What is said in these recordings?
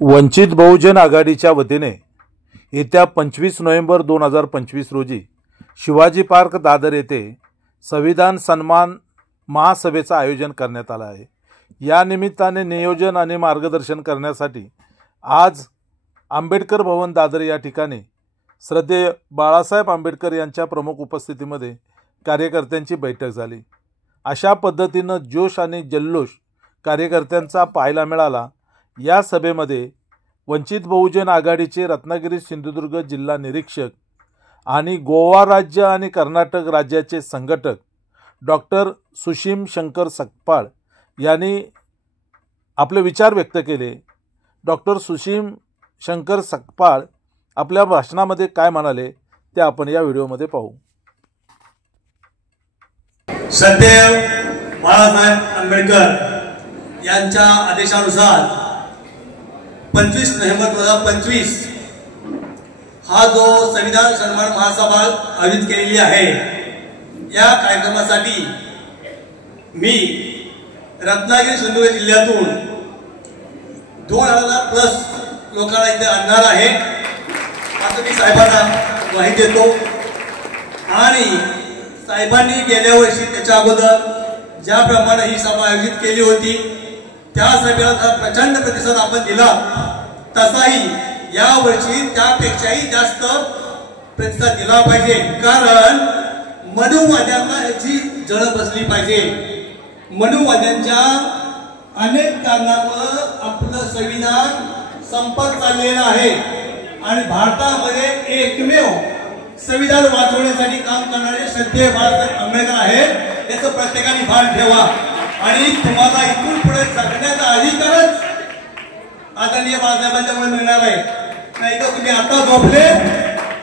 वंचित बहुजन आघाडीच्या वतीने येत्या 25 नोव्हेंबर 2025 रोजी शिवाजी पार्क दादर येथे संविधान सन्मान महासभेचं आयोजन करण्यात आलं आहे। या निमित्ताने नियोजन आणि मार्गदर्शन करण्यासाठी आज आंबेडकर भवन दादर या ठिकाणी श्रद्धेय बाळासाहेब आंबेडकर यांच्या प्रमुख उपस्थितीमध्ये कार्यकर्त्यांची बैठक झाली। अशा पद्धतीने जोश आणि जल्लोष कार्यकर्त्यांचा पाहायला मिळाला। या सभेमध्ये वंचित बहुजन आघाडीचे रत्नागिरी सिंधुदुर्ग जिल्हा निरीक्षक आणि गोवा राज्य आणि कर्नाटक राज्याचे संघटक डॉक्टर सुशीम शंकर सकपाळ यांनी आपले विचार व्यक्त केले। डॉक्टर सुशीम शंकर सकपाळ आपल्या भाषणामध्ये काय म्हणाले ते आपण या व्हिडिओमध्ये पाहू। श्रद्धेय बाळासाहेब आंबेडकर यांच्या आदेशानुसार 25 नोव्हेंबर 2025 हा जो संविधान सन्मान महासभा आयोजित केलेली आहे, या कार्यक्रमासाठी मी रत्नागिरी सिंधुदुर्ग जिल्ह्यातून 2000 प्लस लोकांना इथे आणणार आहे असं मी साहेबांना ग्वाही देतो। आणि साहेबांनी गेल्या वर्षी त्याच्या अगोदर ज्याप्रमाणे ही सभा आयोजित केली होती त्या सभेला प्रचंड प्रतिसाद आपण दिला, तसाही या वर्षी त्यापेक्षाही जास्त प्रतिसाद दिला पाहिजे। कारण मनुवाद्यांना याची जळ बसली पाहिजे। मनुवाद्यांच्या अनेक कारणांमुळे आपलं संविधान संपत चाललेलं आहे आणि भारतामध्ये एकमेव संविधान वाचवण्यासाठी काम करणारे श्रद्धेय बाळासाहेब आंबेडकर आहेत, याचं प्रत्येकाने भान ठेवा। आणि तुम्हाला इथून पुढे जगण्याचा अधिकारच आदरणीय बाळासाहेबांच्यामुळे मिळणार आहे। नाही तर तुम्ही आता झोपले,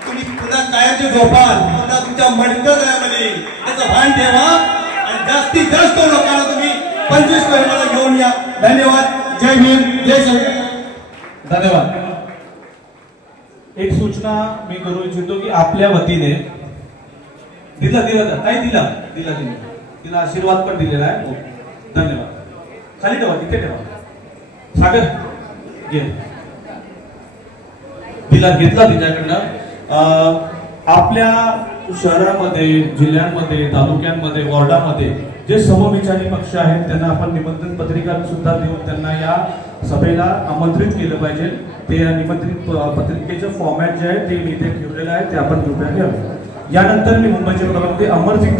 तुम्ही पुन्हा कायमचे झोपाल, पुन्हा तुमच्या मणक्यात गळ्यामध्ये याचं भान ठेवा आणि जास्तीत जास्त लोकांना तुम्ही 25 नोव्हेंबरला घेऊन या। धन्यवाद। जय भीम, जय श्रीराम। धन्यवाद। एक सूचना मी करू इच्छितो की आपल्या वतीने तिला आशीर्वाद पण दिलेला आहे। धन्यवाद। खाली ठेवा, तिथे ठेवा। सागर घे, तिला घेतला तिच्याकडनं। आपल्या शहरामध्ये, जिल्ह्यांमध्ये, तालुक्यांमध्ये, वॉर्डामध्ये जे समविचारी पक्ष आहेत त्यांना आपण निमंत्रण पत्रिका सुद्धा देऊन त्यांना या सभेला आमंत्रित केलं पाहिजे। ते निमंत्रित पत्रिकेचं फॉर्मॅट जे आहे ते मी इथे ठेवलेलं आहे, ते आपण कृपया घ्यावे। यानंतर मी मुंबईचे प्रवक्ते अमरसिंग